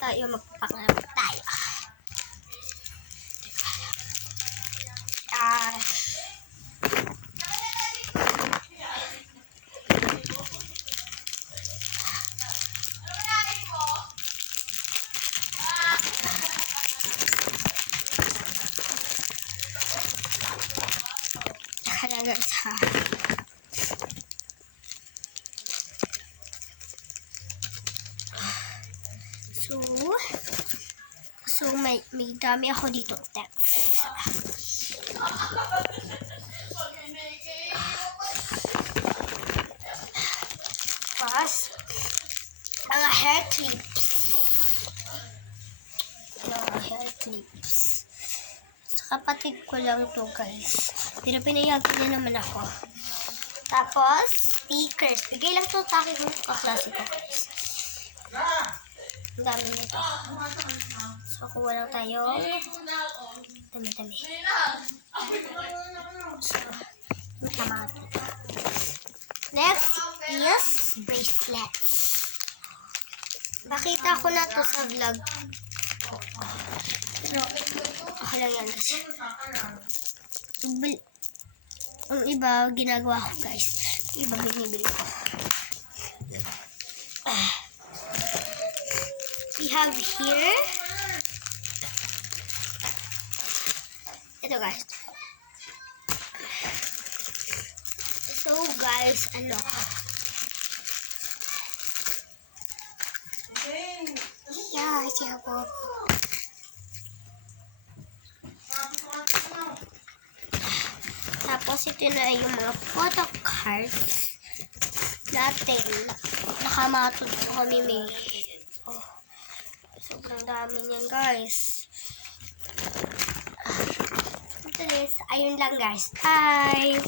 tayo, magpapangarap tayo. Kaya guys ha. So may dami ako dito text. Tapos mga hair clips. Sa kapatid ko lang to guys. Pero pinayagan niya naman ako. Tapos stickers. Bigay lang to sa akin ng kaklase ko guys. Ang dami nito. So, kuha lang tayo. Dami-dami. So, tama ito. Next is bracelets. Nakita ko na to sa vlog. Pero, ako lang yan kasi. Ang iba, ginagawa ko guys. Ang iba, binibili ko. We have here. Ito guys. So guys, ano? Yeah, siya po. Tapos ito na yung mga photo cards natin. Nakamatot po kami may. Sobrang dami niyan guys. Ito is, ayun lang guys. Bye!